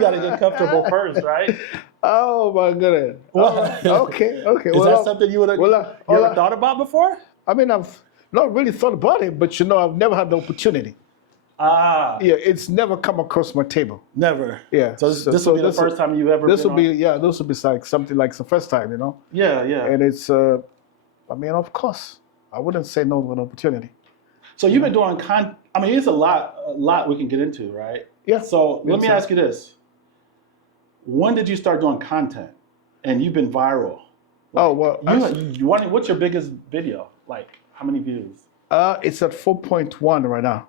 got to get comfortable first, right? Oh my goodness. Okay. Is that something you would have ever thought about before? I mean, I've not really thought about it, but I've never had the opportunity. Ah. Yeah, it's never come across my table. Never. Yeah. So this will be the first time you've ever this been will be this will be like something like the first time, Yeah. And it's I mean, of course, I wouldn't say no to an opportunity. So you've been doing I mean, it's a lot we can get into, right? Yeah. So let me ask you this. When did you start doing content? And you've been viral. Oh, well. What's your biggest video? Like, how many views? It's at 4.1 right now.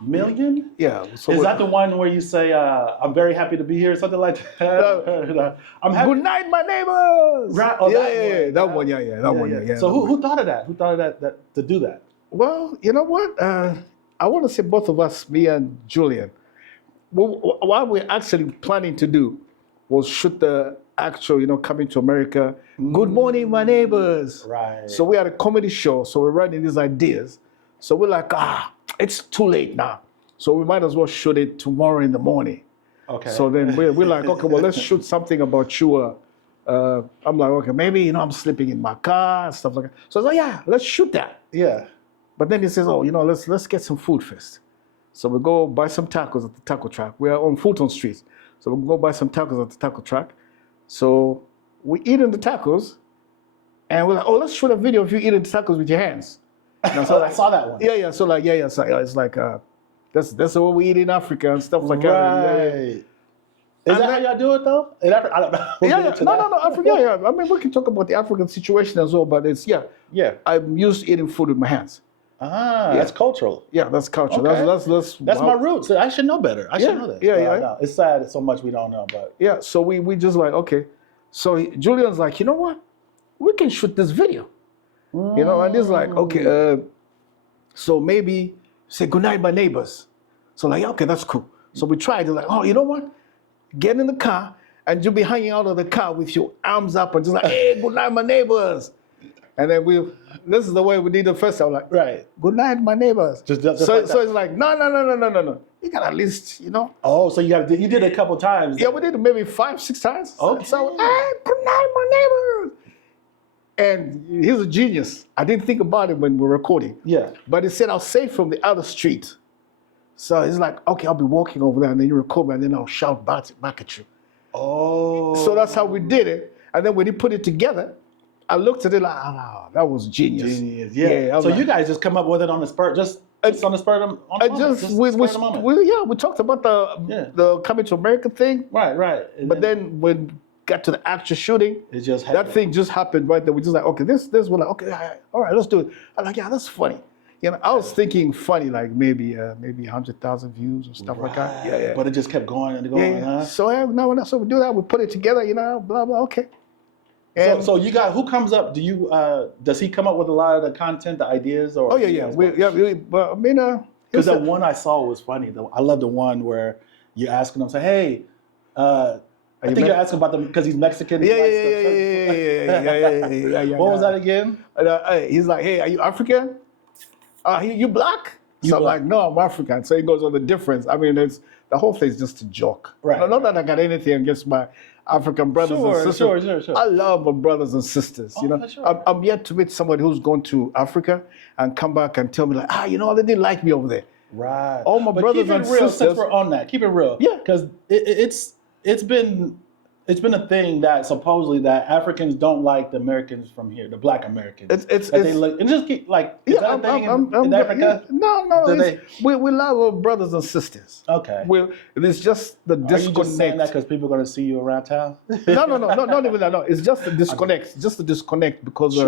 Million? Yeah. So is that the one where you say, I'm very happy to be here, something like that? I'm happy. Good night, my neighbors. Right. Oh, that one. That one. So who thought of that? Who thought of that to do that? Well, you know what? I want to say both of us, me and Julian, what we're actually planning to do was shoot the actual, coming to America. Good morning, my neighbors. Right. So we had a comedy show. So we're writing these ideas. So we're like, it's too late now. So we might as well shoot it tomorrow in the morning. Okay. So then we're like, okay, well, let's shoot something about you. I'm like, okay, maybe, I'm sleeping in my car and stuff like that. So I was like, yeah, let's shoot that. Yeah. But then he says, let's get some food first. So we go buy some tacos at the taco truck. We are on Fulton Street. So we go buy some tacos at the taco truck. So we eat in the tacos, and we're like, oh, let's shoot a video of you eating tacos with your hands. So I saw that one. Yeah. So like, So it's like, that's what we eat in Africa and stuff like that. Right. Is that how y'all do it though? I don't know. No, Africa. Yeah. I mean, we can talk about the African situation as well, but it's Yeah. I'm used to eating food with my hands. That's cultural. Yeah, that's culture. Okay. That's my roots. I should know better. I should know that. Yeah. It's sad it's so much we don't know, but yeah. So we just like, okay. So Julian's like, you know what? We can shoot this video. And he's like, okay. So maybe say goodnight, my neighbors. So like, okay, that's cool. So we tried. They're like, oh, you know what? Get in the car and you'll be hanging out of the car with your arms up and just like, hey, goodnight, my neighbors. And then this is the way we did the first time. Like, right. Good night, my neighbors. Just so like it's like, no. You got at least, Oh, so you did it a couple times. Yeah, we did it maybe 5-6 times. Okay. So, hey, good night, my neighbors. And he's a genius. I didn't think about it when we were recording. Yeah. But he said, I'll say it from the other street. So he's like, okay, I'll be walking over there and then you record me and then I'll shout back at you. Oh. So that's how we did it. And then when he put it together, I looked at it like, that was genius. Yeah. So you guys just come up with it on the spur, just on the spur of the moment. We talked about the coming to America thing. Right. But then when we got to the actual shooting, it just happened. That thing just happened right there. We just like, okay, this we're like, okay, all right, let's do it. I'm like, yeah, that's funny. I was thinking funny, like maybe 100,000 views or stuff like that. Yeah. But it just kept going and going, huh? So so we do that. We put it together, blah blah. Okay. And so you got, who comes up? Do you does he come up with a lot of the content, the ideas, or? Oh yeah. But I mean, because the one I saw was funny. I love the one where you're asking him, say, hey, I think you're asking about them because he's Mexican. Yeah. What was that again? He's like, hey, are you African? You black? So I'm like, no, I'm African. So he goes on the difference. I mean, the whole thing is just a joke. Right. Not that I got anything against my African brothers and sisters. Sure. I love my brothers and sisters. Sure. I'm yet to meet somebody who's gone to Africa and come back and tell me like, they didn't like me over there. Right. All my brothers and sisters. Since we're on that, keep it real. Yeah. Because it's been a thing that supposedly that Africans don't like the Americans from here, the Black Americans. They look and just keep like is that a thing in Africa? No. We love our brothers and sisters. Okay. It's just the disconnect. Are you just saying that because people are going to see you around town? No, not even that. No, it's just the disconnect. Okay. Just the disconnect because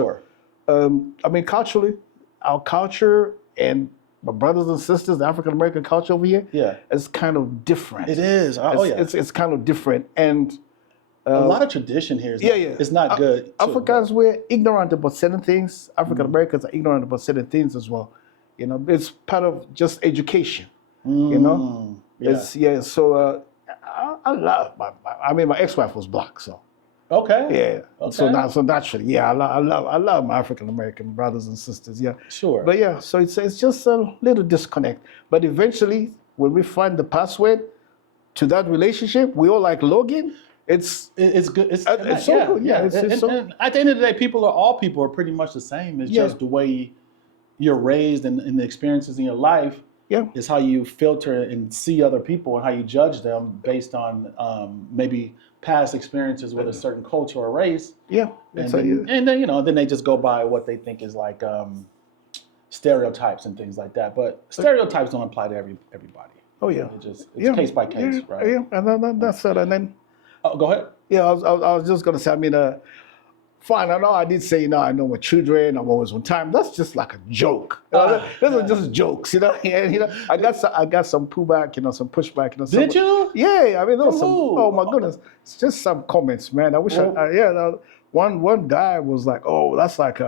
I mean culturally, our culture and my brothers and sisters, the African American culture over here, is kind of different. It is. It's kind of different and. A lot of tradition here is it's not good. Africans, we're ignorant about certain things. African Americans are ignorant about certain things as well. It's part of just education. So I love my ex-wife was black, so okay. So naturally, I love my African American brothers and sisters. Yeah, sure. But so it's just a little disconnect. But eventually, when we find the password, to that relationship. We all like Logan. It's good. It's so good. Yeah. And at the end of the day, all people are pretty much the same. It's just the way you're raised and the experiences in your life. Yeah. Is how you filter and see other people and how you judge them based on maybe past experiences with a certain culture or race. Yeah. And then then they just go by what they think is like stereotypes and things like that. But stereotypes don't apply to everybody. Oh yeah. It's case by case, right? Yeah. And that's it. And then. Oh, go ahead. Yeah, I was just gonna say. I mean, fine. I know I did say, I know my children. I'm always on time. That's just like a joke. Those are just jokes, And I got some pullback, some pushback, Did you? Yeah, I mean, those some. Oh my goodness, it's just some comments, man. I wish one guy was like, oh, that's like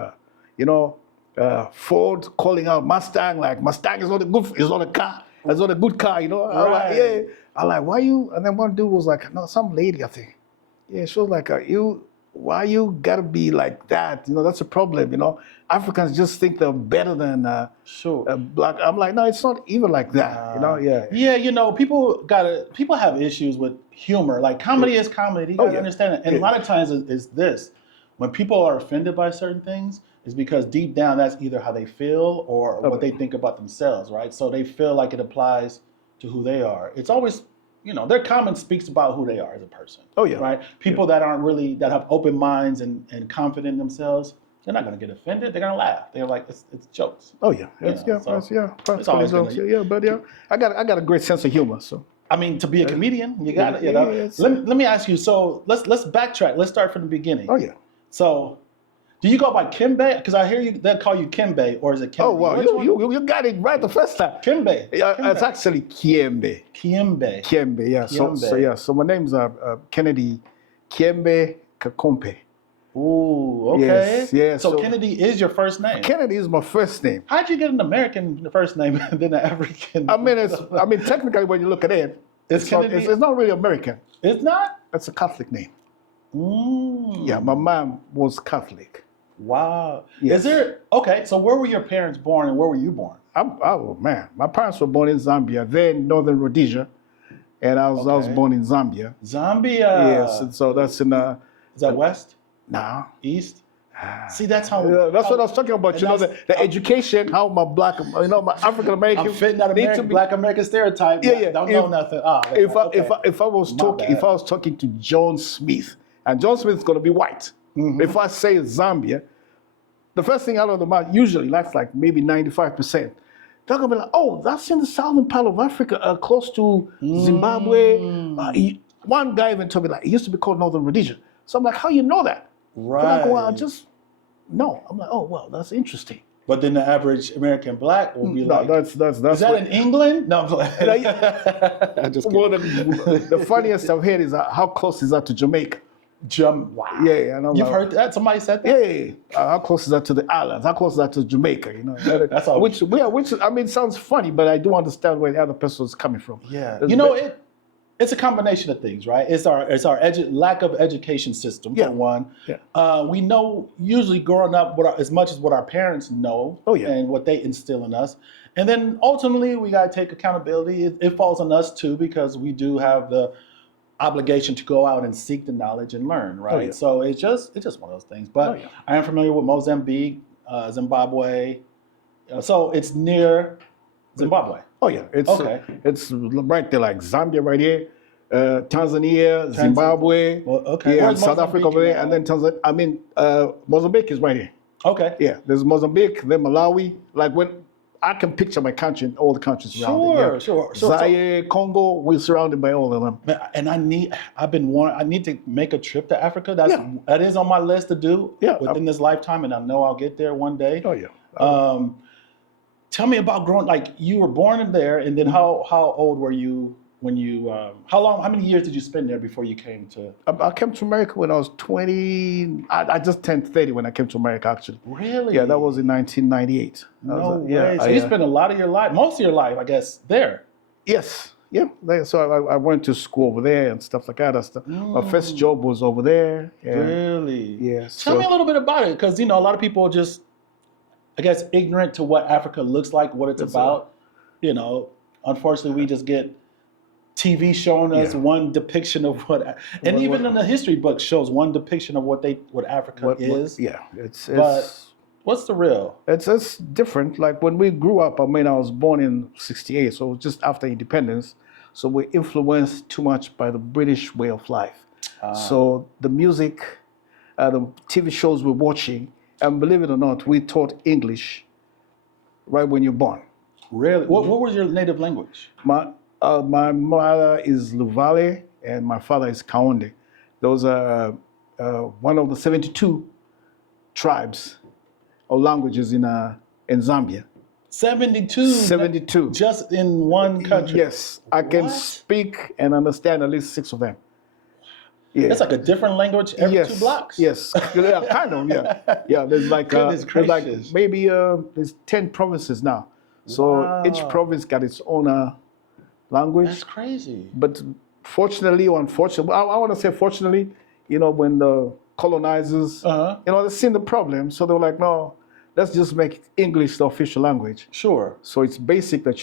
Ford calling out Mustang, like Mustang is not a car. It's not a good car, Right. I'm like, why you? And then one dude was like, no, some lady, I think. Yeah, she was like, why you gotta be like that? That's a problem. Africans just think they're better than black. I'm like, no, it's not even like that. Yeah, people have issues with humor. Like comedy is comedy. You gotta understand it. And a lot of times it's this. When people are offended by certain things, it's because deep down that's either how they feel or what they think about themselves, right? So they feel like it applies to who they are. It's always, their comment speaks about who they are as a person. Oh yeah. Right? People that that have open minds and confident in themselves, they're not going to get offended. They're going to laugh. They're like, it's jokes. Oh yeah. It's always jokes. I got a great sense of humor. So I mean, to be a comedian, you got it. Let me ask you. So let's backtrack. Let's start from the beginning. Oh yeah. So, do you go by Kyembe? Because I hear they call you Kyembe, or is it Kyembe? Oh wow, you got it right the first time. Kyembe. It's actually Kyembe. Kyembe. Yeah. So my name's Kennedy Kyembe Kakompe. Ooh, okay. Yes. So Kennedy is your first name. Kennedy is my first name. How'd you get an American first name and then an African? I mean, technically, when you look at it, it's not really American. It's not. It's a Catholic name. Mm. Yeah, my mom was Catholic. Wow. Yes. So where were your parents born and where were you born? Oh man, my parents were born in Zambia, then Northern Rhodesia, and I was born in Zambia. Zambia. Yes, and so that's in. Is that west? No. East. See, that's how. That's what I was talking about. The education, how my my African American. I'm fitting that Black American stereotype. Yeah. Don't know nothing. If I was talking to John Smith, and John Smith is going to be white. Mm-hmm. If I say Zambia, the first thing out of the mouth, usually that's like maybe 95%. They're going to be like, oh, that's in the southern part of Africa, close to Zimbabwe. One guy even told me, like, it used to be called Northern Rhodesia. So I'm like, how you know that? Right. They're like, well, I just know. I'm like, oh, well, that's interesting. But then the average American black will be like, that's is that in England? No, I'm playing. I'm just kidding. Well, the funniest I've heard is how close is that to Jamaica? Wow. Yeah, and you've heard that? Somebody said that? Yeah. How close is that to the islands? How close is that to Jamaica? That's all. Which I mean, sounds funny, but I do understand where the other person is coming from. Yeah. It's a combination of things, right? It's our lack of education system, for one. Yeah. We know usually growing up as much as what our parents know and what they instill in us. And then ultimately we got to take accountability. It falls on us too, because we do have the obligation to go out and seek the knowledge and learn, right? Oh, yeah. So it's just one of those things. But I am familiar with Mozambique, Zimbabwe. So it's near Zimbabwe. Oh yeah, it's right there, like Zambia right here, Tanzania, Zimbabwe, and South Africa over there, and then Tanzania. I mean, Mozambique is right here. Okay. Yeah, there's Mozambique, then Malawi. Like when I can picture my country and all the countries around it. Sure. Zaire, Congo, we're surrounded by all of them. And I need to make a trip to Africa. That is on my list to do within this lifetime, and I know I'll get there one day. Oh yeah. Tell me about growing. Like you were born in there, and then how old were you when you? How many years did you spend there before you came to? I came to America when I was 20. I just turned 30 when I came to America, actually. Really? Yeah, that was in 1998. No way. So you spent a lot of your life, most of your life, I guess, there. Yes. Yeah. So I went to school over there and stuff like that. My first job was over there. Really? Yeah. Tell me a little bit about it, because a lot of people just, I guess, ignorant to what Africa looks like, what it's about. Unfortunately, we just get TV showing us one depiction of what, and even in the history book shows one depiction of what Africa is. But what's the real? It's different. Like when we grew up, I mean, I was born in '68, so just after independence. So we're influenced too much by the British way of life. So the music, the TV shows we're watching, and believe it or not, we taught English right when you're born. Really? What was your native language? My mother is Luvale and my father is Kaonde. Those are one of the 72 tribes or languages in Zambia. 72? 72. Just in one country? Yes. I can speak and understand at least 6 of them. Yeah. It's like a different language every 2 blocks? Yes. Yeah, kind of, yeah. Yeah, there's like, maybe there's 10 provinces now. So each province got its own language. That's crazy. But fortunately or unfortunately, I want to say fortunately, when the colonizers, they seen the problem. So they were like, no, let's just make English the official language. Sure. So it's basic that,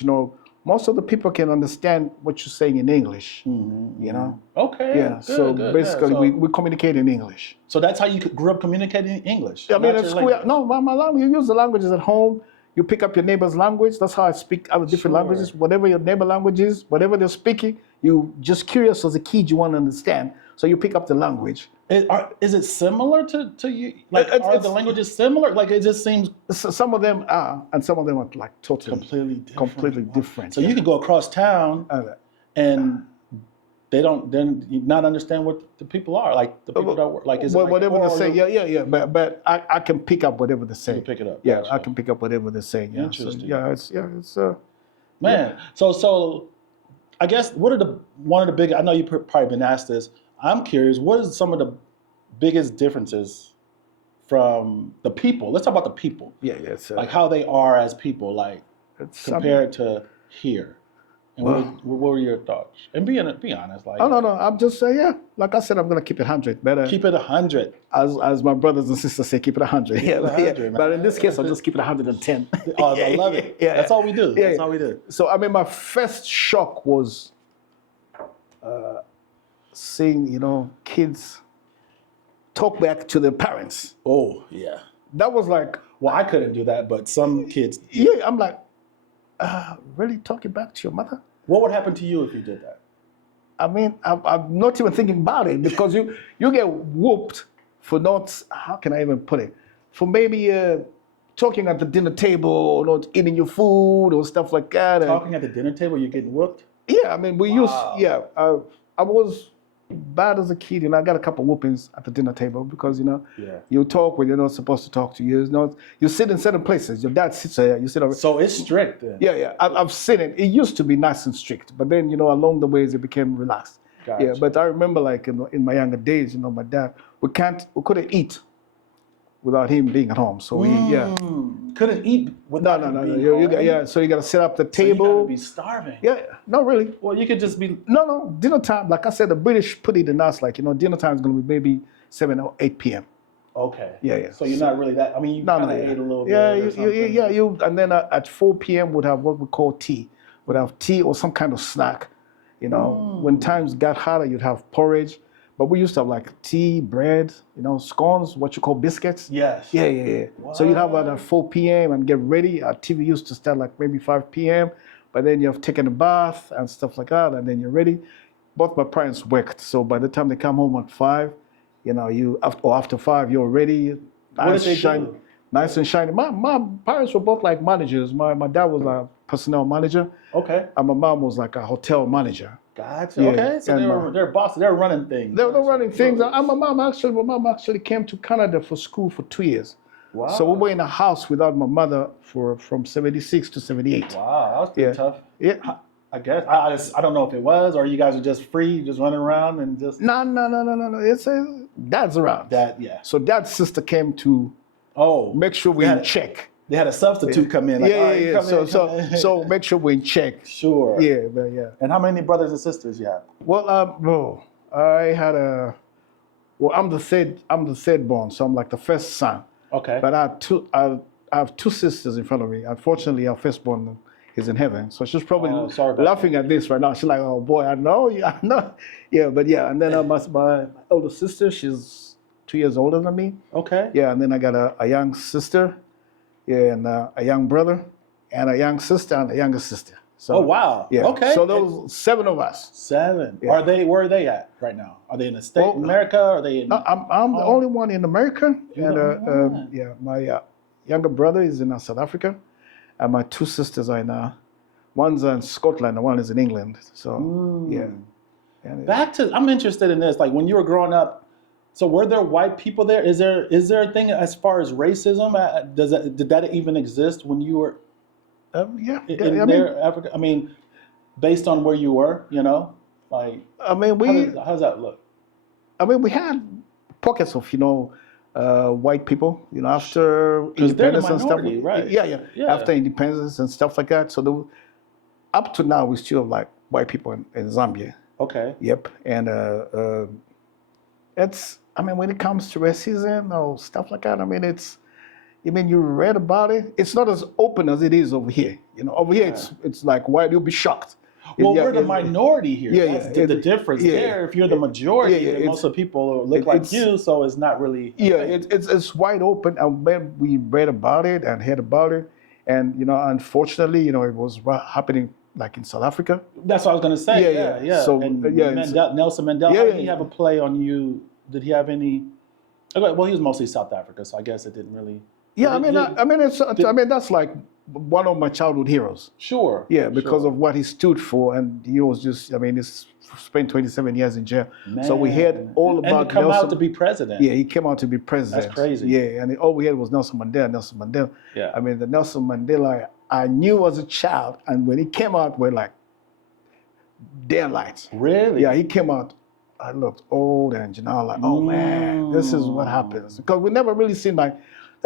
most of the people can understand what you're saying in English, Okay. Yeah, good, so good, basically yeah. we communicate in English. So that's how you grew up communicating in English? I mean, at school, my language, you use the languages at home. You pick up your neighbor's language. That's how I speak other different languages. Whatever your neighbor language is, whatever they're speaking, you just curious as a kid, you want to understand. So you pick up the language. Is it similar to you? Like, are the languages similar? Like, it just seems... Some of them are, and some of them are like totally... Completely different. So yeah. you can go across town and they don't then not understand what the people are. Like, the people that work. Like, is it like whatever they say, yeah. But I can pick up whatever they say. You pick it up. Yeah, Gotcha. I can pick up whatever they're saying. Yeah. Interesting. So, it's man. Yeah. So I guess one of the big, I know you've probably been asked this. I'm curious, what is some of the biggest differences from the people? Let's talk about the people. Yeah. Like how they are as people, like compared to here. And what were your thoughts? And be honest. Like, no. I'm just saying, like I said, I'm going to keep it 100. Better keep it 100. As my brothers and sisters say, keep it 100. Keep it 100, But in this case, I'll just keep it 110. Oh, I love it. Yeah. That's all we do. Yeah. That's all we do. So, I mean, my first shock was seeing, kids talk back to their parents. Oh, yeah. That was like... Well, I couldn't do that, but some kids... Yeah, I'm like, really talking back to your mother? What would happen to you if you did that? I mean, I'm not even thinking about it because you get whooped for not... How can I even put it? For maybe talking at the dinner table or not eating your food or stuff like that. Talking at the dinner table, you're getting whooped? Yeah, I mean, I was bad as a kid, I got a couple whoopings at the dinner table because, you talk when you're not supposed to talk to you. You sit in certain places. Your dad sits there, you sit over. So it's strict then? Yeah. I've seen it. It used to be nice and strict, but then, along the ways it became relaxed. Gotcha. Yeah, but I remember like in my younger days, my dad, we couldn't eat without him being at home. So couldn't eat without him being home? So you got to set up the table. So you got to be starving. Yeah, not really. Well, you could just be... No, dinner time, like I said, the British put it in us, like, dinner time is going to be maybe 7 or 8 p.m. Okay. Yeah. So you're not really that... I mean, you kind of ate a little bit or something. And then at 4 p.m. we'd have what we call tea. We'd have tea or some kind of snack. When times got harder, you'd have porridge. But we used to have like tea, bread, scones, what you call biscuits. Yes. Yeah. Wow. So you'd have that at 4 p.m. and get ready. Our TV used to start like maybe 5 p.m. But then you have taken a bath and stuff like that, and then you're ready. Both my parents worked, so by the time they come home at 5, after 5, you're ready. What did they do? Nice and shiny. My parents were both like managers. My dad was a personnel manager. Okay. And my mom was like a hotel manager. Gotcha. Yeah. Okay. So they're bosses. They're running things. They're running things. And my mom actually came to Canada for school for 2 years. Wow. So we were in a house without my mother from 76 to 78. Wow, that was pretty tough. Yeah. I guess. I don't know if it was, or you guys are just free, just running around and just... No. It's Dad's around. Dad, yeah. So Dad's sister came to make sure we're in check. They had a substitute come in. Like, So make sure we're in check. Sure. Yeah. And how many brothers and sisters you have? Well, I had I'm the third born, so I'm like the first son. Okay. But I have two sisters in front of me. Unfortunately, our firstborn he's in heaven. So she's probably sorry about laughing at this right now. She's like, oh boy, I know, I know. Yeah, but yeah, and then my older sister, she's 2 years older than me. Okay. Yeah, and then I got a young sister, yeah, and a young brother, and a young sister and a younger sister. So, oh wow. Yeah. Okay. So those 7 of us. 7. Yeah. Where are they at right now? Are they in the state America? Are they in I'm the only one in America. You're the only one. Yeah, my younger brother is in South Africa, and my 2 sisters are in one's in Scotland and one is in England. So yeah. And back to I'm interested in this. Like when you were growing up, so were there white people there? Is there a thing as far as racism? Did that even exist when you were in Africa? I mean, based on where you were, like I mean, how does that look? I mean, we had pockets of white people, after independence and stuff. Right? Yeah. After independence and stuff like that. So up to now, we still have like white people in Zambia. Okay. Yep. And I mean, when it comes to racism or stuff like that, I mean, you read about it. It's not as open as it is over here. Over here, it's like white. You'll be shocked. Well, we're the minority here. That's the difference. There, if you're the majority, then most of the people look like you, so it's not really. It's wide open. And when we read about it and heard about it, and unfortunately, it was happening like in South Africa. That's what I was going to say. Yeah. So Nelson Mandela. How did he have a play on you? Did he have any? Okay, well, he was mostly South Africa, so I guess it didn't really. Yeah, I mean, that's like one of my childhood heroes. Sure. Yeah, because of what he stood for, and he was just, he spent 27 years in jail. Man. So we heard all about and to come Nelson. out to be president. Yeah, he came out to be president. That's crazy. Yeah, and all we had was Nelson Mandela. Yeah. I mean, the Nelson Mandela I knew as a child, and when he came out, we're like daylights. Really? Yeah, he came out. I looked old and like, oh man, this is what happens. Because we never really seen they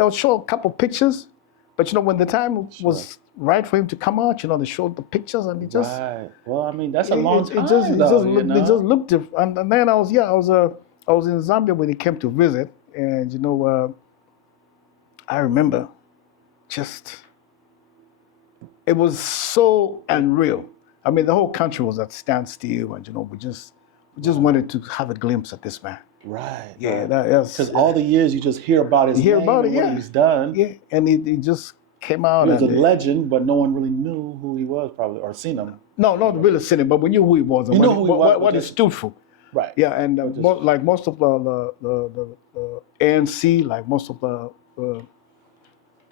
would show a couple pictures, but when the time was right for him to come out, they showed the pictures and he just. Right. Well, I mean, that's a long time. It just looked different. And then I was in Zambia when he came to visit, and I remember it was so unreal. I mean, the whole country was at standstill, and we just wanted to have a glimpse at this man. Right. Yeah, that's because all the years you just hear about his name and what he's done. Yeah, and he just came out. He was a legend, but no one really knew who he was, probably, or seen him. No, not really seen him, but we knew who he was. And what he stood for. Right. Yeah, and most of the ANC, like most of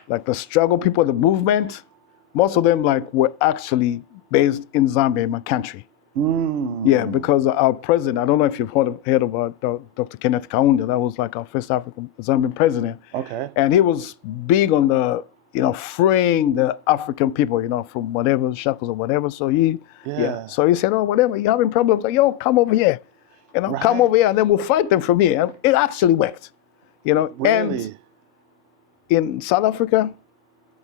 the struggle people, the movement, most of them were actually based in Zambia, in my country. Yeah, because our president, I don't know if you've heard about Dr. Kenneth Kaunda. That was like our first African Zambian president. Okay. And he was big on the, freeing the African people, from whatever shackles or whatever. So so he said, oh, whatever, you're having problems, like, yo, come over here. Come over here and then we'll fight them from here. And it actually worked. Really? And in South Africa,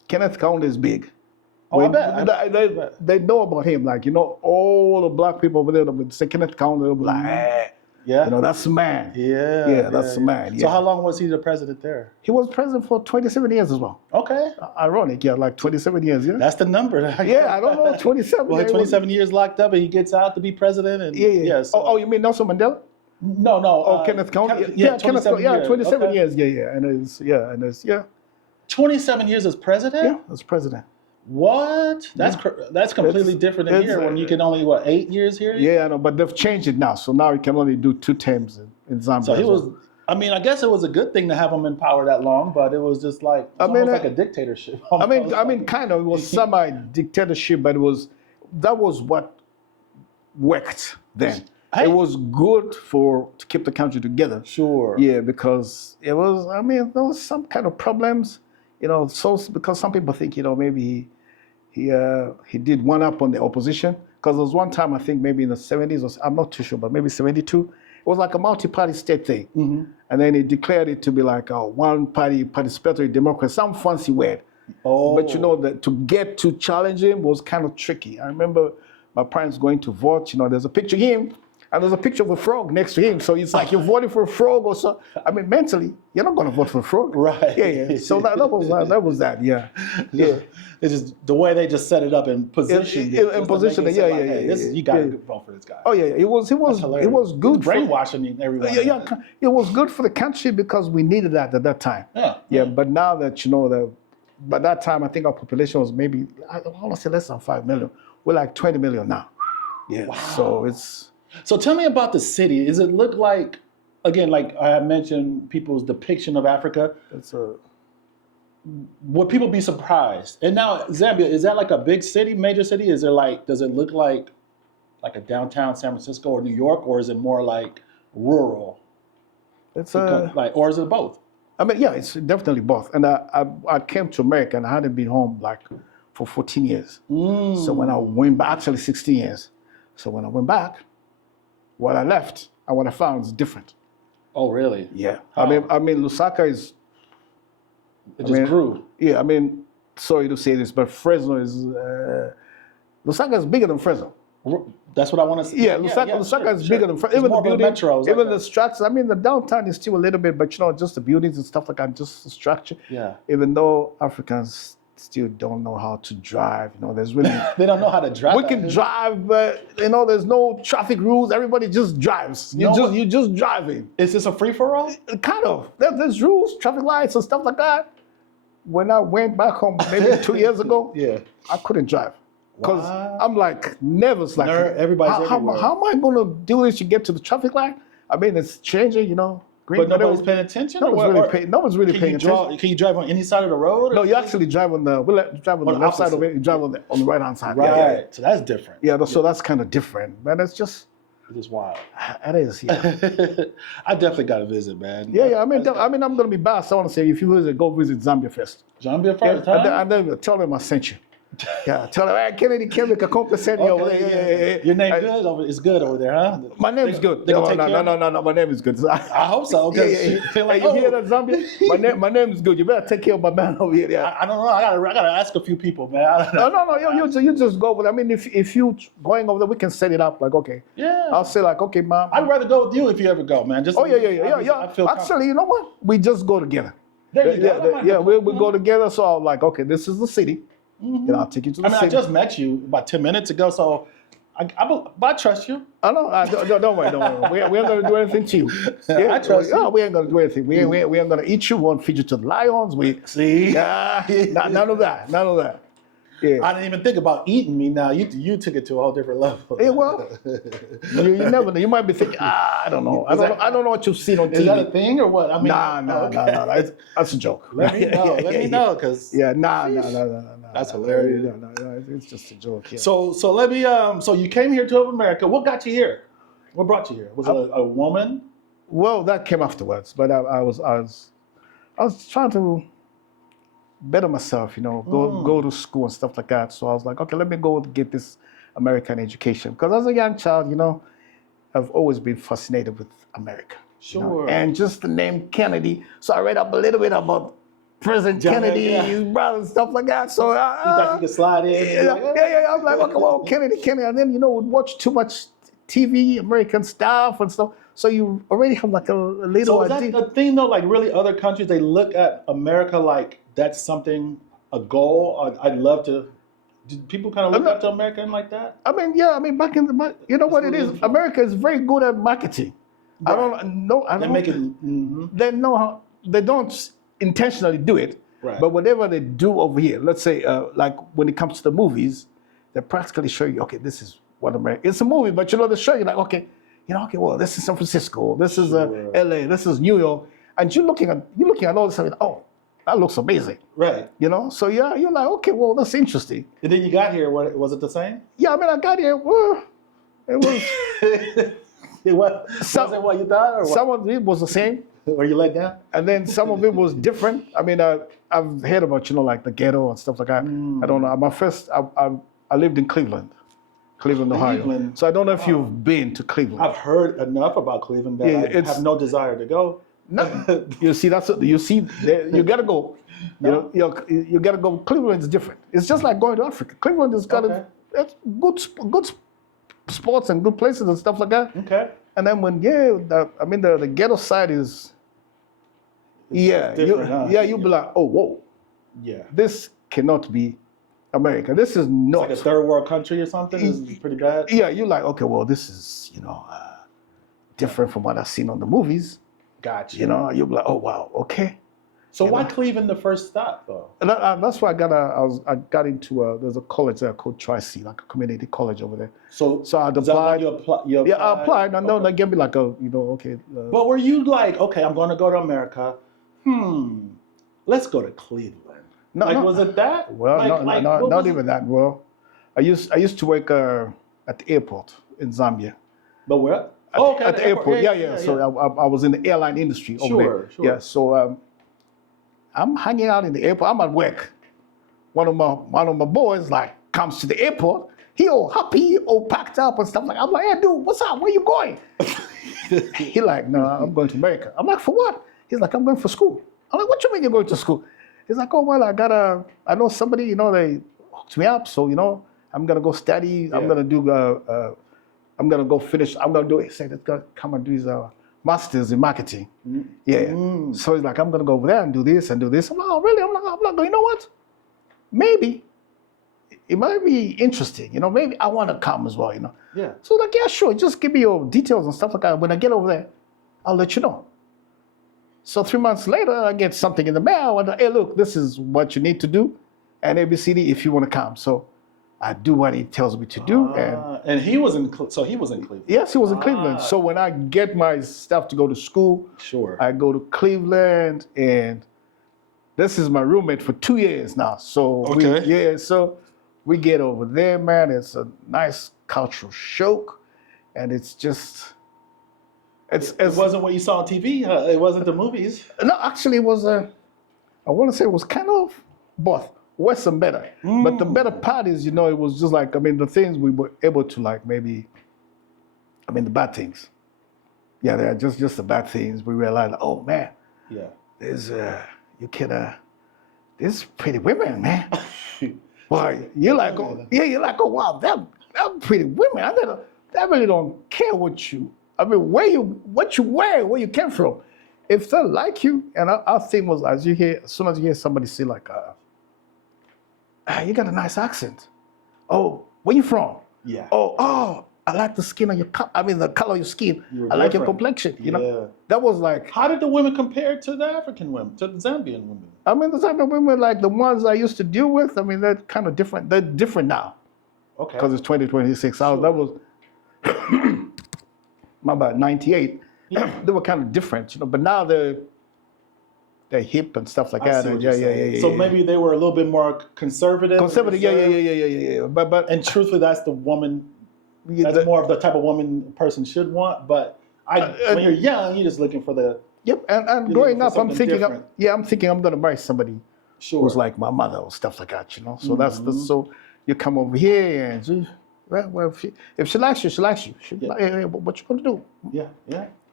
Kenneth Kaunda is big. Oh, I bet. They know about him. All the black people over there that would say Kenneth Kaunda, they'll be like, that's the man. Yeah, that's the man. Yeah. So how long was he the president there? He was president for 27 years as well. Okay. Ironic, 27 years, yeah. That's the number. Yeah, I don't know, 27. Well, 27 years locked up and he gets out to be president. And yeah. So. You mean Nelson Mandela? No. Oh, Kenneth Kaunda? Kenneth Kaunda. Yeah, 27 years. Yeah. And it's 27 years as president? Yeah, as president. What? That's completely different than here when you can only, 8 years here? Yeah, I know, but they've changed it now. So now you can only do 2 terms in Zambia. So he was, I guess it was a good thing to have him in power that long, but it was just like, almost like a dictatorship. Kind of, it was semi-dictatorship, but that was what worked then. Hey. It was good to keep the country together. Sure. Yeah, because there was some kind of problems, so because some people think, maybe he did one up on the opposition. Because there was one time, I think maybe in the 70s, or I'm not too sure, but maybe 72, it was like a multi-party state thing. Mm-hmm. And then he declared it to be like a one-party participatory democracy, some fancy word. Oh. But that to get to challenge him was kind of tricky. I remember my parents going to vote. There's a picture of him and there's a picture of a frog next to him. So it's like you're voting for a frog or so. I mean, mentally, you're not going to vote for a frog. Right. Yeah. So that was that. Yeah. It's just the way they just set it up and positioned it. In position, You got to vote for this guy. Oh yeah, it was good. Brainwashing everyone. It was good for the country because we needed that at that time. Yeah. But now that by that time, I think our population was maybe, I want to say less than 5 million. We're like 20 million now. Yeah. Wow. So tell me about the city. Does it look like, again, like I had mentioned, people's depiction of Africa? Would people be surprised? And now Zambia, is that like a big city, major city? Does it look like a downtown San Francisco or New York, or is it more like rural? Or is it both? I mean, yeah, it's definitely both. And I came to America and I hadn't been home like for 14 years. So when I went back, actually 16 years. So when I went back, what I left and what I found is different. Oh, really? Yeah. I mean, Lusaka is... It just grew. Yeah, I mean, sorry to say this, but Fresno is... Lusaka is bigger than Fresno. That's what I want to say. Yeah, Lusaka is bigger than Fresno. Even the buildings, even the structures. I mean, the downtown is still a little bit, but just the buildings and stuff like that, just the structure. Yeah. Even though Africans still don't know how to drive, there's really... They don't know how to drive. We can drive, but, there's no traffic rules. Everybody just drives. You're just driving. Is this a free-for-all? Kind of. There's rules, traffic lights and stuff like that. When I went back home maybe 2 years ago, I couldn't drive. Because I'm like nervous. Like, everybody's everywhere. How am I going to do this to get to the traffic light? I mean, it's changing, Green, but nobody's paying attention? No one's really paying attention. Can you drive on any side of the road? No, you actually drive on the left side of it. You drive on the right-hand side. Right. Yeah. So that's different. Yeah, so that's kind of different. But it's just... It's wild. It is, yeah. I definitely got to visit, man. Yeah. I mean, I'm going to be biased. I want to say, if you visit, go visit Zambia first. Zambia first, and then tell them I sent you. Yeah, tell them, hey, Kyembe, Kakompe sent me over there. Your name is good over there, huh? My name is good. No, my name is good. I hope so. Hey, you hear that, Zambia? My name is good. You better take care of my man over here. Yeah. I don't know. I gotta ask a few people, man. I don't know. No. You just go over there. I mean, if you going over there, we can set it up. Like, okay. Yeah. I'll say like, okay, mom. I'd rather go with you if you ever go, man. Yeah. Actually, you know what? We just go together. There you go. Yeah, we go together. So I'm like, okay, this is the city. Mm-hmm. I'll take you to the city. I just met you about 10 minutes ago, so I trust you. I know. Don't worry. We ain't going to do anything to you. Yeah, I trust you. We ain't going to do anything. We ain't going to eat you. We won't feed you to the lions. None of that. Yeah. I didn't even think about eating me now. You took it to a whole different level. Yeah, well, you never know. You might be thinking, I don't know. I don't know what you've seen on TV. Is that a thing or what? I mean, nah. That's a joke. Let me know. Let me know, because no. That's hilarious. No, it's just a joke. Yeah. So let me. So you came here to America. What got you here? What brought you here? Was it a woman? Well, that came afterwards. But I was trying to better myself, go to school and stuff like that. So I was like, okay, let me go get this American education. Because as a young child, I've always been fascinated with America. Sure. And just the name Kennedy. So I read up a little bit about President Kennedy, his brother, and stuff like that. So you thought you could slide in? Yeah. I'm like, okay, well, Kennedy. And then, would watch too much TV, American stuff and stuff. So you already have like a little idea. So is that the thing though, like really other countries, they look at America like that's something, a goal? I'd love to. Do people kind of look up to America like that? I mean, back in the, you know what it is? America is very good at marketing. Right. I don't know. They make it. Mm-hmm. They know how, they don't intentionally do it. Right. But whatever they do over here, let's say, like when it comes to the movies, they practically show you, okay, this is what America, it's a movie, but they show you like, okay, well, this is San Francisco, this is LA, this is New York, and you're looking at all this and oh, that looks amazing. Right. So yeah, you're like, okay, well, that's interesting. And then you got here, was it the same? Yeah, I mean, I got here, well, it was. Was it what you thought? Or what? Some of it was the same. Were you let down? And then some of it was different. I mean, I've heard about, like the ghetto and stuff like that. I don't know. I lived in Cleveland, Ohio. So I don't know if you've been to Cleveland. I've heard enough about Cleveland that I have no desire to go. No, you gotta go. No? You gotta go. Cleveland is different. It's just like going to Africa. Cleveland has got it's good sports and good places and stuff like that. Okay. And then when the ghetto side is different, huh? you'll be like, oh, whoa. Yeah. This cannot be America. This is not like a third world country or something. This is pretty bad. Yeah, you're like, okay, well, this is different from what I've seen on the movies. Gotcha. You'll be like, oh wow, okay. So why Cleveland the first stop though? That's why I got into there's a college there called Tri-C, like a community college over there. So I applied. You applied? Yeah, I applied. I know they gave me like a okay. But were you like, okay, I'm going to go to America. Let's go to Cleveland. Was it that? Well, not even that. Well, I used to work at the airport in Zambia. But where? At the airport. Yeah. So I was in the airline industry over there. Sure. Yeah. So I'm hanging out in the airport. I'm at work. One of my boys comes to the airport. He all happy, all packed up and stuff like. I'm like, hey, dude, what's up? Where you going? He like, no, I'm going to America. I'm like, for what? He's like, I'm going for school. I'm like, what you mean you're going to school? He's like, oh, well, I know somebody, they hooked me up. So, I'm going to go study. Yeah. I'm going to go finish. I'm going to do it. He said, let's go come and do his master's in marketing. Yeah. So he's like, I'm going to go over there and do this and do this. I'm like, oh, really? I'm like, you know what? Maybe it might be interesting. Maybe I want to come as well, Yeah. So like, yeah, sure. Just give me your details and stuff like that. When I get over there, I'll let you know. So 3 months later, I get something in the mail and hey, look, this is what you need to do, and ABCD if you want to come. So I do what he tells me to do. And he was in Cleveland. Yes, he was in Cleveland. So when I get my stuff to go to school, sure, I go to Cleveland, and this is my roommate for 2 years now. So so we get over there, man. It's a nice cultural shock, and it's just. It wasn't what you saw on TV. It wasn't the movies. No, actually, it was. I want to say it was kind of both, worse and better. But the better part is, it was just like the things we were able to the bad things. Yeah, they're just the bad things. We realized, oh man, there's there's pretty women, man. Well, you're like, oh wow, they're pretty women. I really don't care what you. what you wear, where you came from. If they like you, and our thing was, as soon as you hear somebody say like, you got a nice accent. Oh, where you from? Yeah. Oh, I like the skin of the color of your skin. I like your complexion. That was like. How did the women compare to the African women, to the Zambian women? The Zambian women, like the ones I used to deal with, they're kind of different. They're different now. Okay. Because it's 2026. Sure. That was. About 98, they were kind of different, but now they're hip and stuff like that. Yeah. So maybe they were a little bit more conservative. Yeah. But and truthfully, that's the woman. That's more of the type of woman a person should want. But when you're young, you're just looking for the. Yep, and growing up, I'm thinking, I'm going to marry somebody who's like my mother or stuff like that, So that's so you come over here and. Well, if she likes you, she likes you. She'll be like, hey, what you gonna do? Yeah.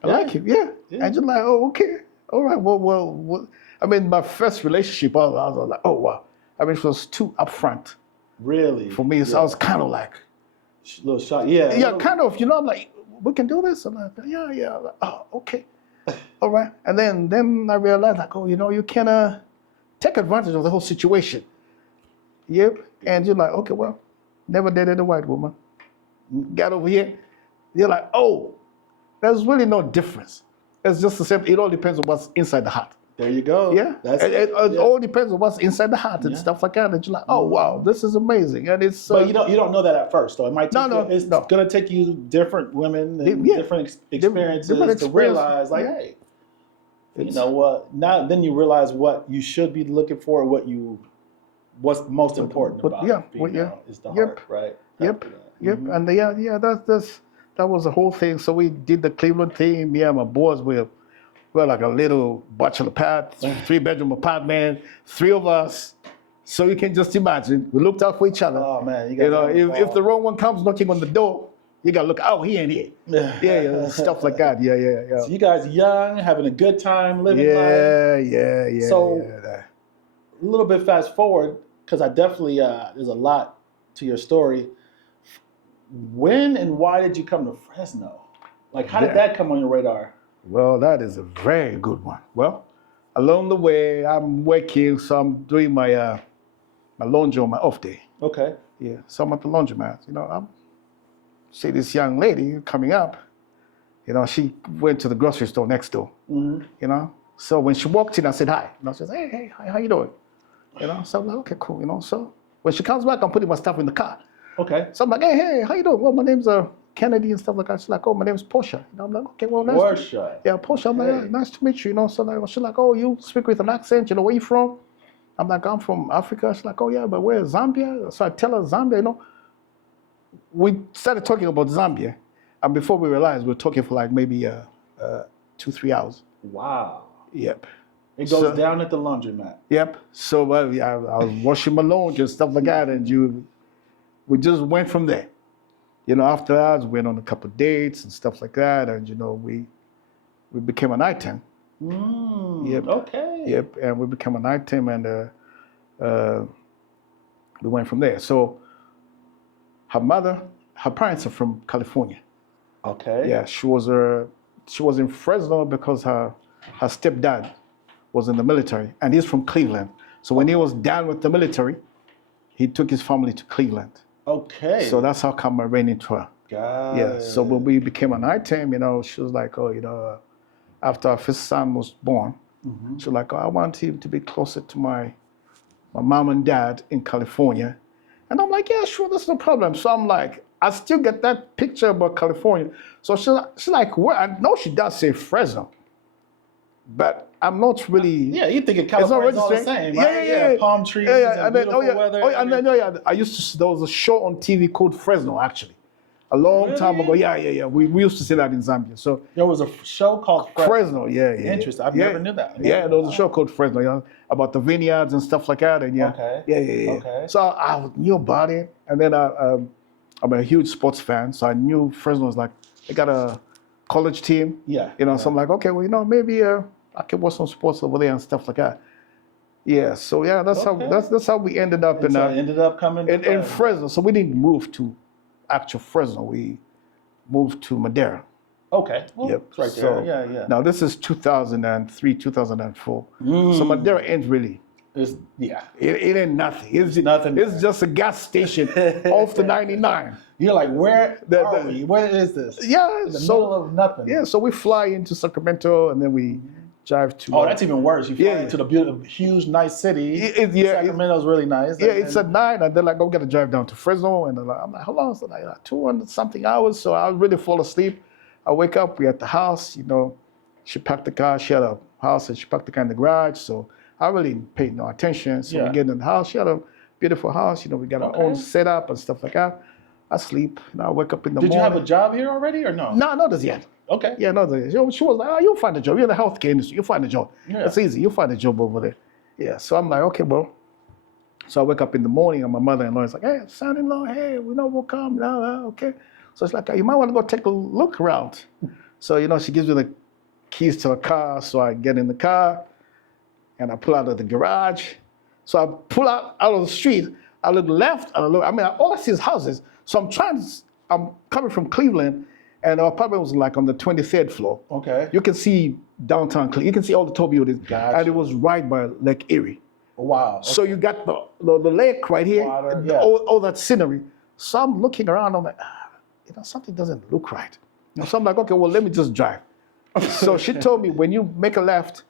I like you, yeah. And you're like, oh, okay, all right. Well. My first relationship, I was like, oh wow. It was too upfront. Really? For me, so I was kind of like, a little shy. Yeah. Yeah, kind of. I'm like, we can do this. I'm like, yeah. I'm like, oh, okay, all right. And then I realized, like, oh, you can take advantage of the whole situation. Yep. And you're like, okay, well. Never dated a white woman. Got over here. You're like, oh, there's really no difference. It's just the same. It all depends on what's inside the heart. There you go. Yeah. It all depends on what's inside the heart and stuff like that. And you're like, oh, wow, this is amazing. And it's. But you don't know that at first, though. It might take it's going to take you different women and different experiences to realize, like, hey, you know what? Now, then you realize what you should be looking for, what's most important about is the heart, right? Yep. And that was the whole thing. So we did the Cleveland thing. Me and my boys were like a little bachelor pad, 3-bedroom apartment, 3 of us. So you can just imagine, we looked out for each other. Oh man, if the wrong one comes knocking on the door, you gotta look. Oh, he ain't here. Yeah, stuff like that. Yeah. So you guys young, having a good time, living life. Yeah. So a little bit fast forward. Because I definitely, there's a lot to your story. When and why did you come to Fresno? Like, how did that come on your radar? Well, that is a very good one. Well, along the way, I'm working, so I'm doing my laundry on my off day. Okay. Yeah, so I'm at the laundromat. I'm see this young lady coming up. She went to the grocery store next door. Mm-hmm. So when she walked in, I said hi. She said, hey, hi, how you doing? So I'm like, okay, cool. So when she comes back, I'm putting my stuff in the car. Okay. So I'm like, hey, how you doing? Well, my name's Kennedy and stuff like that. She's like, oh, my name's Portia. I'm like, okay, well, nice. Portia. Yeah, Portia. I'm like, nice to meet you. So she's like, oh, you speak with an accent. Where you from? I'm like, I'm from Africa. She's like, oh yeah, but where? Zambia? So I tell her Zambia. We started talking about Zambia, and before we realized, we were talking for like maybe 2-3 hours. Wow. Yep. It goes down at the laundromat. Yep. So I was washing my laundry and stuff like that, and we just went from there. After that, we went on a couple of dates and stuff like that, and we became an item. Yep. Okay. Yep. And we became an item, and we went from there. So her parents are from California. Okay. Yeah, she was in Fresno because her stepdad was in the military, and he's from Cleveland. So when he was done with the military, he took his family to Cleveland. Okay. So that's how come I ran into her. Got it. So when we became an item, she was like, oh, after our first son was born, she was like, oh, I want him to be closer to my mom and dad in California. And I'm like, yeah, sure, that's no problem. So I'm like, I still get that picture about California. So she's like, well, I know she does say Fresno, but I'm not really. Yeah, you think California's all the same, right? Yeah. Palm trees and beautiful weather. I used to. There was a show on TV called Fresno, actually, a long time ago. Yeah. We used to say that in Zambia. So there was a show called Fresno. Yeah. Interesting. I never knew that. Yeah, there was a show called Fresno, about the vineyards and stuff like that. And Okay. Yeah. So I knew about it, and then I'm a huge sports fan, so I knew Fresno was like, they got a college team. Yeah. So I'm like, okay, well, maybe I can watch some sports over there and stuff like that. Yeah. So yeah, that's how we ended up coming in Fresno. So we didn't move to actual Fresno. We moved to Madera. Okay. Well, yep. It's right there. Yeah. Now this is 2003, 2004. So Madera ain't really. It ain't nothing. It's nothing. It's just a gas station off the 99. You're like, where are we? Where is this? Yeah. In the middle of nothing. Yeah. So we fly into Sacramento, and then we drive to. Oh, that's even worse. You fly into the beautiful, huge, nice city. Sacramento's really nice. Yeah, it's at 9, and they're like, "I'm gonna drive down to Fresno," and I'm like, "How long is it?" Like 200-something hours. So I really fall asleep. I wake up. We're at the house. She packed the car. She had a house, and she packed the car in the garage. So I really paid no attention. So we get in the house. She had a beautiful house. We got our own setup and stuff like that. I sleep, and I wake up in the morning. Did you have a job here already, or no? No, not as yet. Okay. Yeah, not as yet. She was like, oh, you'll find a job. You're in the healthcare industry. You'll find a job. Yeah. It's easy. You'll find a job over there. Yeah. So I'm like, okay, well. So I wake up in the morning, and my mother-in-law is like, hey, son-in-law, hey, we'll come. Okay. So it's like, you might want to go take a look around. So, she gives me the keys to the car. So I get in the car, and I pull out of the garage. So I pull out of the street. I look left, and all I see is houses. So I'm coming from Cleveland, and our apartment was like on the 23rd floor. Okay. You can see downtown Cleveland. You can see all the tall buildings. Gotcha. And it was right by Lake Erie. Wow. Okay. So you got the lake right here, water, all that scenery. So I'm looking around, I'm like, something doesn't look right. So I'm like, okay, well, let me just drive. So she told me, when you make a left,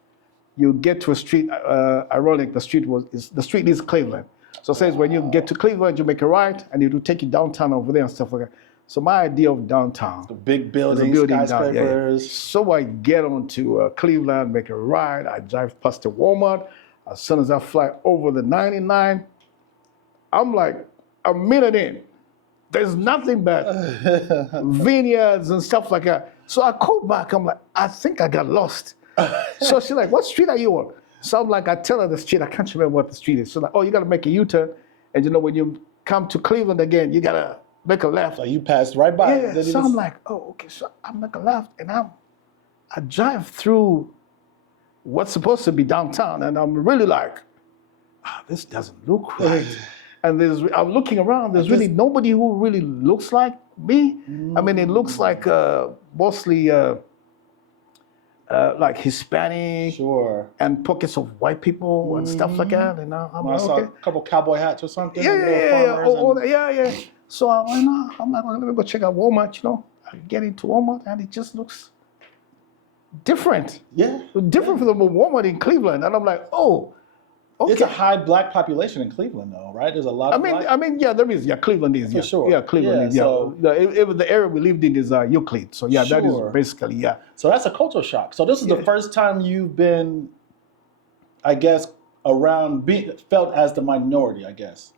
you get to a street, ironic, the street is Cleveland. So it says when you get to Cleveland, you make a right, and it will take you downtown over there and stuff like that. So my idea of downtown. The big buildings, skyscrapers. So I get onto Cleveland, make a right, I drive past the Walmart. As soon as I fly over the 99, I'm like a minute in. There's nothing but vineyards and stuff like that. So I call back, I'm like, I think I got lost. So she's like, what street are you on? So I'm like, I tell her the street, I can't remember what the street is. She's like, oh, you got to make a U-turn. And when you come to Cleveland again, you got to make a left. So you passed right by. Yeah, so I'm like, oh, okay, so I make a left, and I drive through what's supposed to be downtown, and I'm really like, this doesn't look right. And I'm looking around, there's really nobody who really looks like me. I mean, it looks like mostly like Hispanic, Sure. and pockets of white people and stuff like that. And I'm I like, saw a okay. couple cowboy hats or something. Yeah, and yeah, little yeah, yeah. farmers and- Yeah. So I'm like, well, let me go check out Walmart. You know, I get into Walmart and it just looks different. Yeah. Different from the Walmart in Cleveland. And I'm like, oh, okay. It's a high black population in Cleveland, though, right? There's a lot of black. I mean, yeah, there is. Yeah, Cleveland is. For Yeah, sure. Yeah, Cleveland Yeah, is. Yeah, so- the area we lived in is Euclid. So yeah, that Sure. is basically yeah. So that's a cultural shock. So this is the first time you've been, I guess, around being felt as the minority. I guess,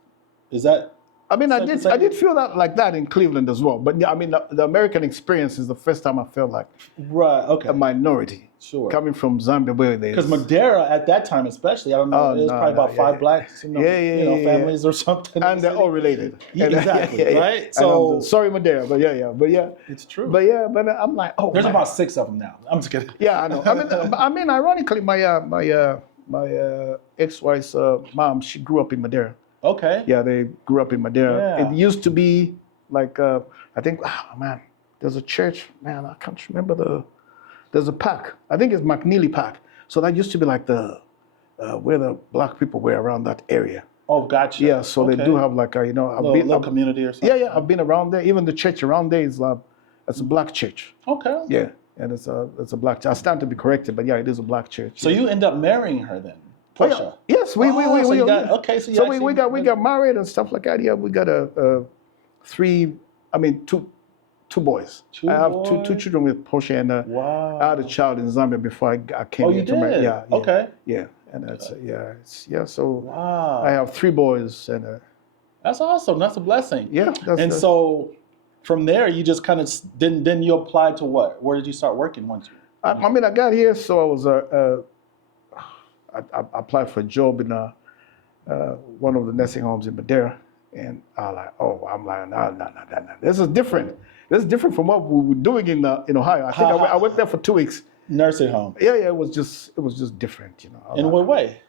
is that? I mean, I So- did so- I did feel that like that in Cleveland as well. But yeah, I mean, the American experience is the first time I felt like Right. Okay. a minority Sure. coming from Zambia, where they Because Madeira at that time, especially, I don't know, Oh, it was no, probably no, about yeah, 5 yeah. blacks, Yeah. families or something. and they're all related. Yeah, And, exactly, right? And So- sorry, Madeira, but yeah. It's true. But I'm like, oh, There's man. about 6 of them now. I'm just kidding. Yeah, I know. I mean, ironically, my ex-wife's mom, she grew up in Madeira. Okay. Yeah, they grew up in Madeira. Yeah. It used to be like I think, man, there's a church. Man, I can't remember there's a park. I think it's McNeely Park. So that used to be like the where the black people were around that area. Oh, gotcha. Yeah, so they do have like I've little community or something. Yeah, I've been around there. Even the church around there is it's a black church. Okay. Yeah, and it's a black church. I stand to be corrected, but yeah, it is a black church. So you end up marrying her then? Portia. Yes, So you got, okay, so you actually, we got married and stuff like that. Yeah, we got two boys. Two I have boys? two children with Portia, and Wow. I had a child in Zambia before I came Oh, here you to marry. did? Yeah. Okay. Yeah, and So Wow. I have 3 boys, and That's awesome. That's a blessing. yeah. And so from there, you just kind of, then you applied to what? Where did you start working once you? I mean, I got here, so I was I applied for a job in one of the nursing homes in Madeira, and I'm like, no. This is different. This is different from what we were doing in Ohio. I think I went there for 2 weeks. Nursing home. Yeah, it was just different, you know. In what way?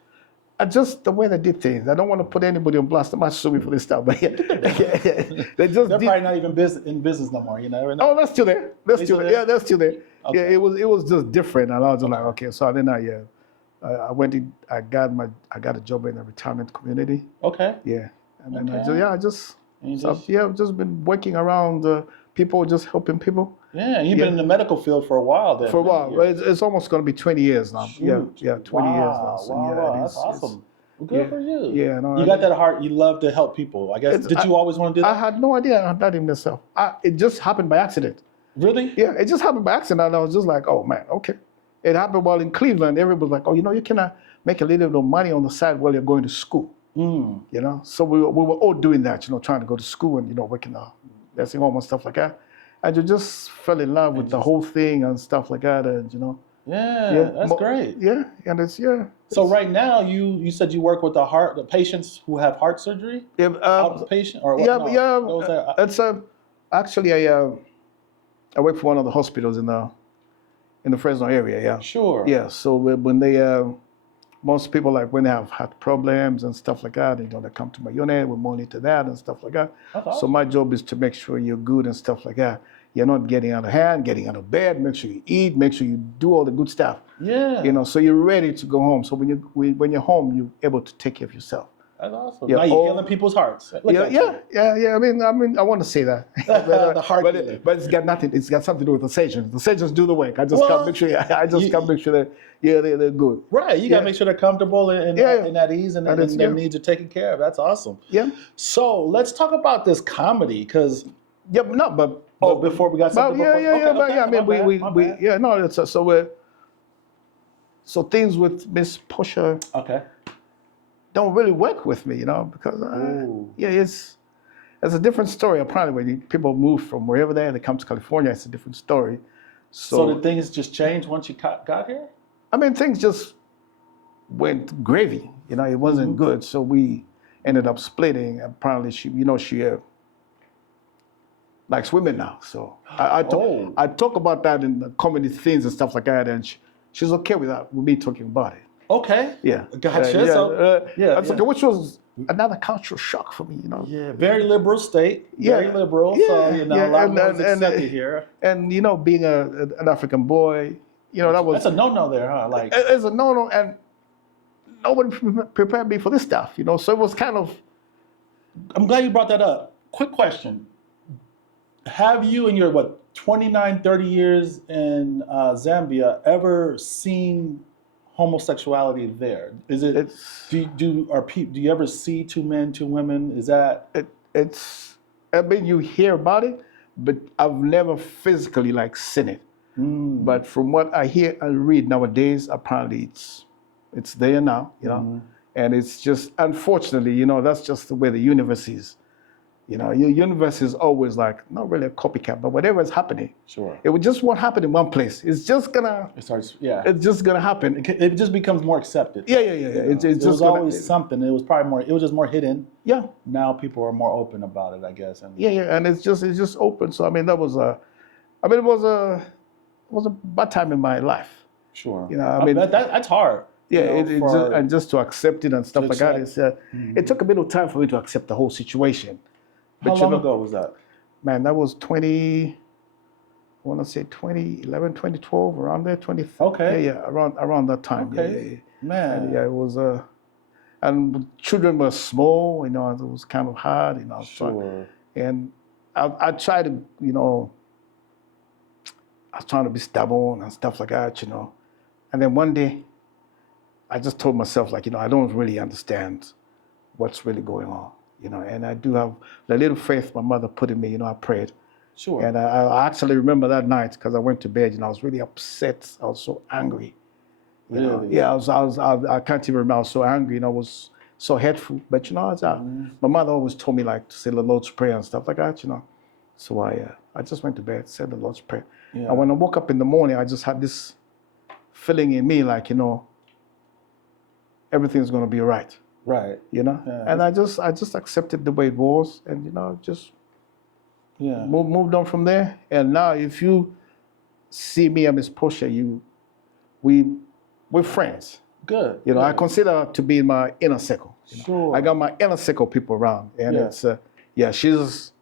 Just the way they did things. I don't want to put anybody on blast. I'm not suing for this stuff, but yeah, they just They're probably not even in business no more. You know. Oh, that's still there. That's still there. Yeah, that's still there. Okay. Yeah, it was just different, and I was just like, okay. So then I went in. I got a job in a retirement community. Okay. Yeah, and then Okay. I've just been working around people, just helping people Yeah, you've been in the medical field for a while then. for a while. haven't you? It's almost going to be 20 years now. Shoot. Yeah, 20 years now. So Wow, yeah, that's it's- awesome. Well, good yeah. for you. Yeah, no, You got that heart. You love to help people. I guess. Did you always want to do I that? had no idea I had that in myself. It just happened by accident. Really? Yeah, it just happened by accident. And I was just like, oh man, okay. It happened while in Cleveland. Everybody was like, oh, you cannot make a little bit of money on the side while you're going to school. Mm. So we were all doing that, trying to go to school and working the nursing home and stuff like that. And you just fell in love with the whole thing and stuff like that, and Yeah, that's great. Yeah, and it's So right now, you said you work with the patients who have heart surgery, outpatient or what? yeah, No, yeah. those are- It's actually I work for one of the hospitals in the Fresno area. Yeah. Sure. Yeah. So when they most people, like when they have heart problems and stuff like that, they come to my unit, we monitor that and stuff like that. That's So awesome. my job is to make sure you're good and stuff like that. You're not getting out of hand, getting out of bed, make sure you eat, make sure you do all the good stuff. Yeah. So you're ready to go home. So when you're home, you're able to take care of yourself. That's awesome. Yeah, Now you're all- healing people's hearts. Look at you. Yeah. I mean, I want to say that. The heart but, healing. but it's got nothing. It's got something to do with the surgeons. The surgeons do the work. I just Well, can't make sure. I just can't make sure that they're good. Right. You got to Yeah. make sure they're comfortable and at ease and it's- their yeah. needs are taken care of. That's awesome. Yeah. So let's talk about this comedy because. Yeah, but no, but Before we got But something. yeah, before, yeah. But yeah, I mean, my we bad. yeah, no. It's so things with Miss Portia Okay. don't really work with me, because Ooh. it's a different story. Apparently, when people move from wherever they come to California, it's a different story. So did things just change once you got here? I mean, things just went gravy. It wasn't good. So we ended up splitting. Apparently, she likes women now. So I talk about that in the comedy things and stuff like that, and she's okay with that, with me talking about it. Okay. Yeah. Gotcha. Yeah. So, That's okay, which was another cultural shock for me, you know. Yeah, very liberal state. Very liberal. So, you know, a lot more is accepted here. And, you know, being an African boy, you know, that's a no-no there, huh? Like, it's a no-no, and nobody prepared me for this stuff, you know. So it was kind of. I'm glad you brought that up. Quick question. Have you, in your, 29, 30 years in Zambia, ever seen homosexuality there? Is it? Do you ever see two men, two women? Is that? It's. I mean, you hear about it, but I've never physically seen it. But from what I hear and read nowadays, apparently it's there now, you know. And it's just, unfortunately, you know, that's just the way the universe is. You know, your universe is always not really a copycat, but whatever is happening, just won't happen in one place. It's just gonna. It's just gonna happen. It just becomes more accepted. Yeah. It was always something. It was probably more. It was just more hidden. Yeah. Now people are more open about it, I guess. And and it's just open. So I mean, it was a bad time in my life. Sure. You know, I mean, that's hard. Yeah, and just to accept it and stuff like that. It took a bit of time for me to accept the whole situation. How long ago was that? Man, that was 2011, 2012, around there, 20. Okay. Yeah, around that time. Okay. Yeah. Man. And, it was and children were small, you know, it was kind of hard, you know. Sure. And I tried to, you know, I was trying to be stubborn and stuff like that, you know. And then one day, I just told myself, you know, I don't really understand what's really going on, you know. And I do have the little faith my mother put in me, you know. I prayed. Sure. And I actually remember that night because I went to bed, you know, I was really upset. I was so angry. You know? Yeah, I can't even remember. I was so angry, and I was so hateful. But you know, my mother always told me to say the Lord's Prayer and stuff like that, you know. So I just went to bed, said the Lord's Prayer. Yeah. And when I woke up in the morning, I just had this feeling in me, you know, everything's gonna be right. Right. You know? Yeah. And I just accepted the way it was, and you know, just moved on from there. And now if you see me and Miss Portia, we're friends. Good. You know, I consider her to be in my inner circle. Sure. I got my inner circle people around, and it's she's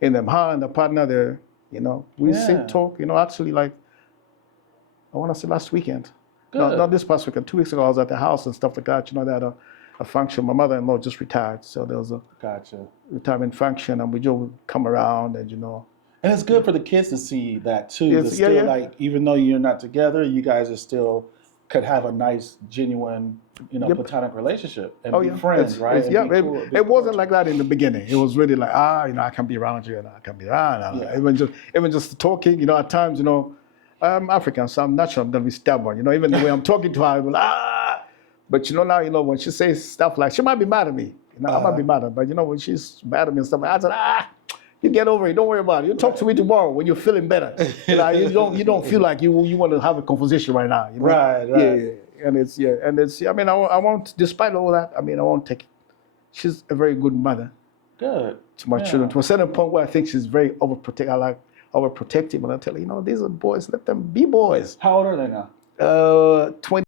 in them. Her and the partner there, you know, we sit, talk. You know, actually, I want to say last weekend. No, not this past weekend. 2 weeks ago, I was at the house and stuff like that. You know, they had a function. My mother-in-law just retired, so there was a retirement function, and we just would come around, and you know. And it's good for the kids to see that too. Still, even though you're not together, you guys are still could have a nice, genuine, you know, platonic relationship and be friends, right? It wasn't like that in the beginning. It was really you know, I can be around you and I can be around. Even just talking, you know, at times, you know, I'm African, so I'm naturally I'm gonna be stubborn. You know, even the way I'm talking to her, I'm But you know, now, you know, when she says stuff she might be mad at me. You know, I might be mad at her, but you know, when she's mad at me and stuff, I said, you get over it. Don't worry about it. You talk to me tomorrow when you're feeling better. You know, you don't feel like you want to have a conversation right now. You know? Right. Yeah. And it's. I mean, I won't. Despite all that, I mean, I won't take it. She's a very good mother. Good. To my children, to a certain point where I think she's very overprotective. Overprotective, and I tell her, you know, these are boys. Let them be boys. How old are they now? 20.